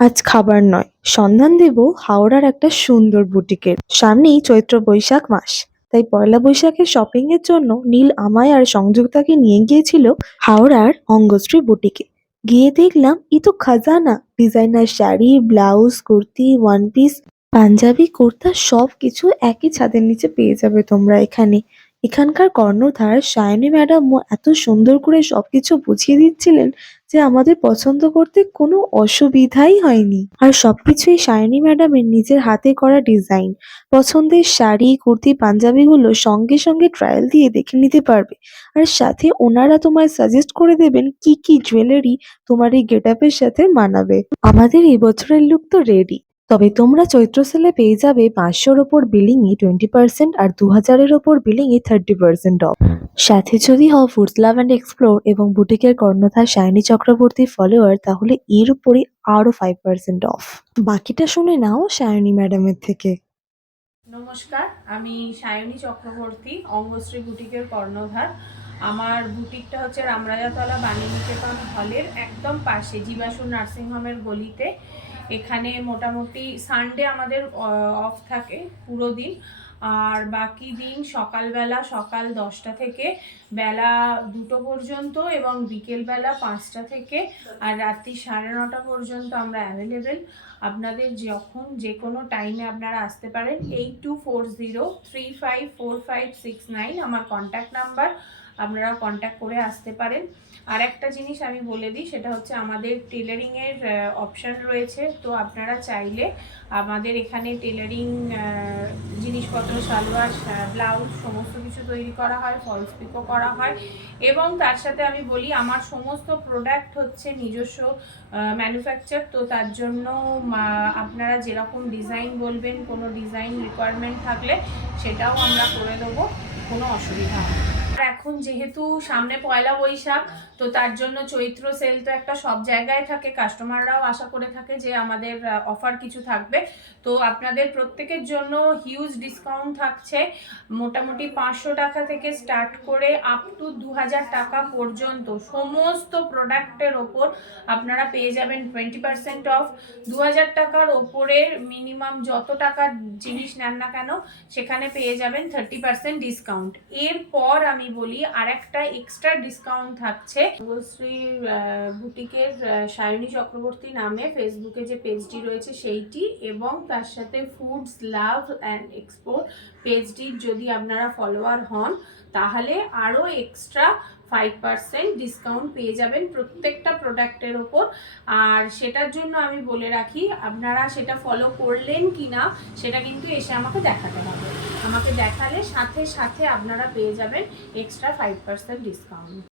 আজ খাবার নয়, সন্ধান দেব হাওড়ার একটা সুন্দর বুটিকের। সামনেই চৈত্র বৈশাখ মাস, তাই পয়লা বৈশাখের শপিং এর জন্য নীল আমায় আর সংযুক্তাকে নিয়ে গিয়েছিল হাওড়ার অঙ্গশ্রী বুটিকে। গিয়ে দেখলাম এ তো খাজানা! Designer sari, blouse, kurti, one piece, Punjabi, kurta সবকিছু একই ছাদের নিচে পেয়ে যাবে তোমরা এখানে। এখানকার কর্ণধার সায়নী ম্যাডামও এত সুন্দর করে সবকিছু বুঝিয়ে দিচ্ছিলেন যে আমাদের পছন্দ করতে কোনো অসুবিধাই হয়নি। আর সবকিছুই সায়নী ম্যাডামের নিজের হাতে করা ডিজাইন। পছন্দের শাড়ি, কুর্তি, পাঞ্জাবিগুলো সঙ্গে সঙ্গে ট্রায়াল দিয়ে দেখে নিতে পারবে। আর সাথে ওনারা তোমায় সাজেস্ট করে দেবেন কি কি জুয়েলারি তোমার এই গেটআপের সাথে মানাবে। আমাদের এই বছরের লুক তো রেডি, তবে তোমরা চৈত্র সেলে পেয়ে যাবে 500-র ওপর বিলিংয়ে 20% আর 2000-এর ওপর বিলিংয়ে 30% অফ। সাথে যদি হও ফুডস লাভ অ্যান্ড এক্সপ্লোর এবং বুটিকের কর্ণধার সায়নী চক্রবর্তী ফলোয়ার, তাহলে এর উপরে আরো 5% অফ। বাকিটা শুনে নাও সায়নী ম্যাডামের থেকে। নমস্কার, আমি সায়নী চক্রবর্তী, অঙ্গশ্রী বুটিকের কর্ণধার। আমার বুটিকটা হচ্ছে রামরাজাতলা বাণীনিকেতন হলের একদম পাশে, জীবাশু নার্সিংহোমের গলিতে। এখানে মোটামুটি সানডে আমাদের অফ থাকে পুরো দিন, আর বাকি দিন সকালবেলা সকাল 10টা থেকে বেলা 2টো পর্যন্ত এবং বিকেলবেলা 5টা থেকে আর রাত্রি 9:30 পর্যন্ত আমরা অ্যাভেলেবেল। আপনাদের যখন যে কোনো টাইমে আপনারা আসতে পারেন। 8240354569 আমার কন্ট্যাক্ট নাম্বার, আপনারা কন্ট্যাক্ট করে আসতে পারেন। আর একটা জিনিস আমি বলে দিই, সেটা হচ্ছে আমাদের টেলারিংয়ের অপশান রয়েছে। তো আপনারা চাইলে আমাদের এখানে টেলারিং জিনিসপত্র, সালোয়ার, ব্লাউজ সমস্ত কিছু তৈরি করা হয়, ফলস পিকও করা হয়। এবং তার সাথে আমি বলি, আমার সমস্ত প্রোডাক্ট হচ্ছে নিজস্ব ম্যানুফ্যাকচার। তো তার জন্য আপনারা যেরকম ডিজাইন বলবেন, কোনো ডিজাইন রিকোয়ারমেন্ট থাকলে সেটাও আমরা করে দেবো, কোনো অসুবিধা হবে না। এখন যেহেতু সামনে পয়লা বৈশাখ, তো তার জন্য চৈত্র সেল তো একটা সব জায়গায় থাকে, কাস্টমাররাও আশা করে থাকে যে আমাদের অফার কিছু থাকবে। তো আপনাদের প্রত্যেকের জন্য হিউজ ডিসকাউন্ট থাকছে। মোটামুটি 500 টাকা থেকে স্টার্ট করে আপ টু 2000 টাকা পর্যন্ত সমস্ত প্রোডাক্টের ওপর আপনারা পেয়ে যাবেন 20% অফ। 2000 টাকার ওপরে মিনিমাম যত টাকার জিনিস নেন না কেন, সেখানে পেয়ে যাবেন 30% ডিসকাউন্ট। এরপর আমি বলি আরেকটা এক্সট্রা ডিসকাউন্ট থাকছে। অঙ্গশ্রী বুটিকের সায়নী চক্রবর্তী নামে ফেসবুকে যে পেজটি রয়েছে সেইটি, এবং তার সাথে ফুডস লাভ অ্যান্ড এক্সপোর্ট পেজটির যদি আপনারা ফলোয়ার হন, তাহলে আরও এক্সট্রা 5% ডিসকাউন্ট পেয়ে যাবেন প্রত্যেকটা প্রোডাক্টের ওপর। আর সেটার জন্য আমি বলে রাখি, আপনারা সেটা ফলো করলেন কি না সেটা কিন্তু এসে আমাকে দেখাতে হবে। আমাকে দেখালে সাথে সাথে আপনারা পেয়ে যাবেন এক্সট্রা 5% ডিসকাউন্ট।